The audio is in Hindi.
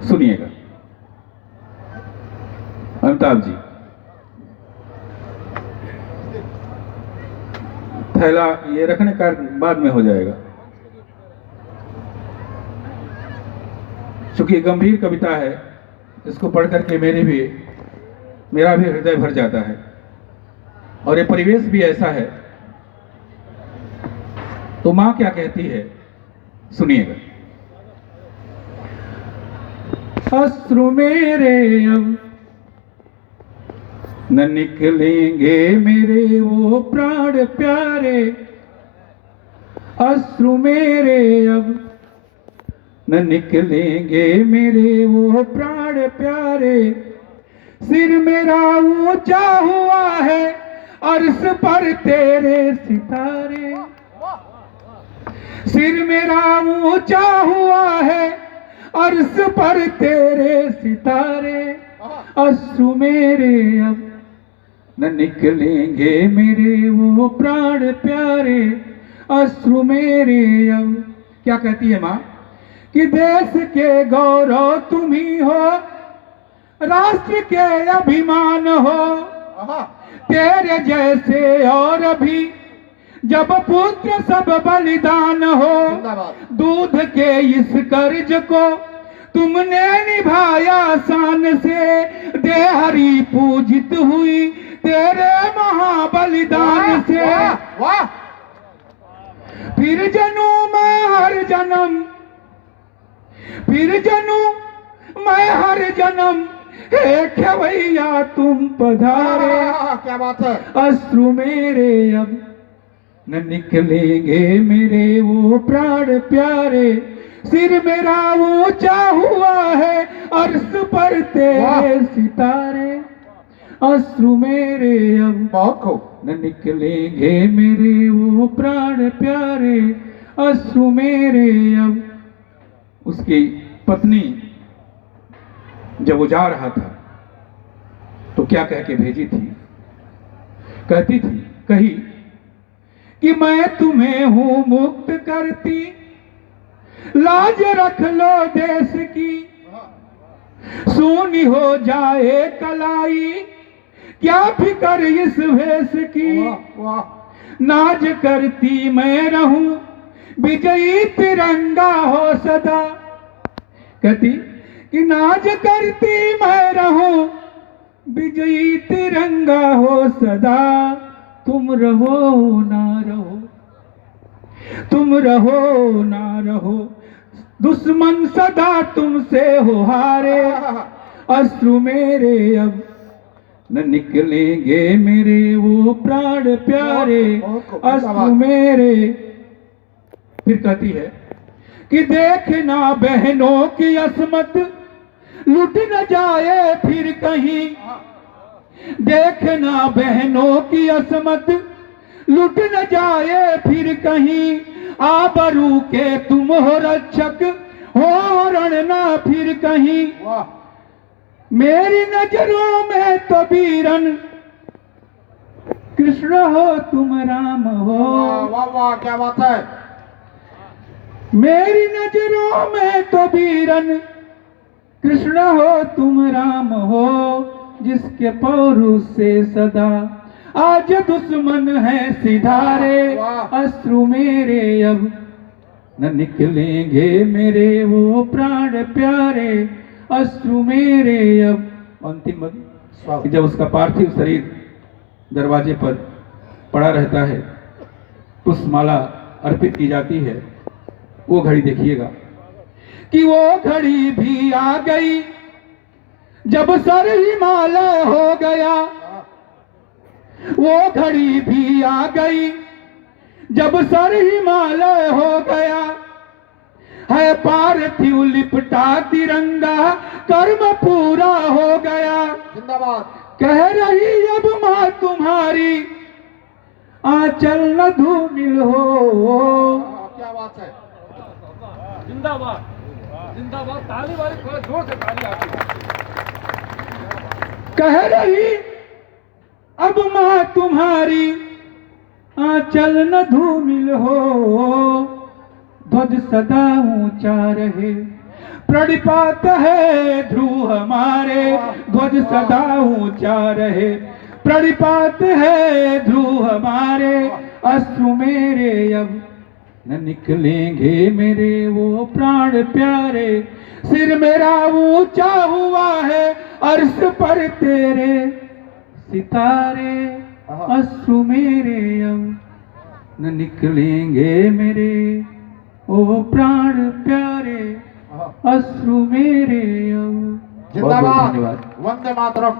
सुनिएगा। अमिताभ जी, थैला ये रखने का बाद में हो जाएगा, क्योंकि गंभीर कविता है, इसको पढ़ करके मेरा भी हृदय भर जाता है, और ये परिवेश भी ऐसा है। तो मां क्या कहती है, सुनिएगा। अश्रु मेरे अब न निकलेंगे मेरे वो प्राण प्यारे, अश्रु मेरे अब न निकलेंगे मेरे वो प्राण प्यारे। सिर मेरा ऊंचा हुआ है अर्श पर तेरे सितारे, सिर मेरा ऊंचा हुआ है अर्श पर तेरे सितारे। अश्रु मेरे अब न निकलेंगे मेरे वो प्राण प्यारे, अश्रु मेरे अब। क्या कहती है मां कि देश के गौरव तुम ही हो, राष्ट्र के अभिमान हो, तेरे जैसे और भी जब पुत्र सब बलिदान हो। दूध के इस कर्ज को तुमने निभाया शान से, देहरी पूजित हुई तेरे महाबलिदान से। फिर जनू मैं हर जन्म, फिर जनू मैं हर जन्म हे खेवैया तुम पधारे। क्या बात है। अश्रु मेरे अब न निकलेंगे मेरे वो प्राण प्यारे, सिर मेरा ऊंचा हुआ है अर्श पर तेरे सितारे। अश्रु मेरे अब बहुत खूब। न निकलेंगे मेरे वो प्राण प्यारे, अश्रु मेरे अब। उसकी पत्नी जब वो जा रहा था तो क्या कह के भेजी थी, कहती थी, कही कि मैं तुम्हें हूं मुक्त करती, लाज रख लो देश की, सूनी हो जाए कलाई क्या फिकर इस भेष की। नाज करती मैं रहूं विजयी तिरंगा हो सदा, कहती कि नाज करती मैं रहूं विजयी तिरंगा हो सदा। तुम रहो ना रहो, तुम रहो ना रहो, दुश्मन सदा तुमसे हो हारे। अश्रु मेरे अब न निकलेंगे मेरे वो प्राण प्यारे, अश्रु मेरे। फिर कहती है कि देखना बहनों की असमत लुट न जाए फिर कहीं, देखना बहनों की असमत लुट न जाए फिर कहीं। आबरू के तुम हो रक्षक, हो रण ना फिर कहीं। मेरी नजरों में तो वीरन कृष्ण हो तुम राम हो। वाह वाह क्या बात है। मेरी नजरों में तो वीरन कृष्ण हो तुम राम हो, जिसके पौरुष से सदा आज दुश्मन है सिधारे। अश्रु मेरे अब न निकलेंगे मेरे वो प्राण प्यारे, अश्रु मेरे अब। अंतिम जब उसका पार्थिव शरीर दरवाजे पर पड़ा रहता है, पुष्पमाला अर्पित की जाती है, वो घड़ी देखिएगा कि वो घड़ी भी आ गई जब सर हिमालय हो गया। वो घड़ी भी आ गई जब सर हिमालय हो गया। है पार्थिव लिपटा तिरंगा कर्म पूरा हो गया। जिंदाबाद। कह रही अब मां तुम्हारी आंचल न धूमिल हो। क्या बात है। जिंदाबाद जिंदाबाद। ताली वाली थोड़ा जोर से ताली आती है। कह रही अब मां तुम्हारी आंचल न धूमिल हो। ध्वज सदा ऊंचा रहे प्रणिपात है ध्रुव हमारे, ध्वज सदा ऊंचा रहे। प्रणिपात है ध्रुव हमारे, अश्रु मेरे अब न निकलेंगे मेरे वो प्राण प्यारे। सिर मेरा ऊंचा हुआ है अर्श पर तेरे सितारे, अश्रु मेरे अब न निकलेंगे मेरे ओ प्राण प्यारे, अश्रु मेरे अब। बहुत बहुत जिंदाबाद धन्यवाद। वंदे मातरम।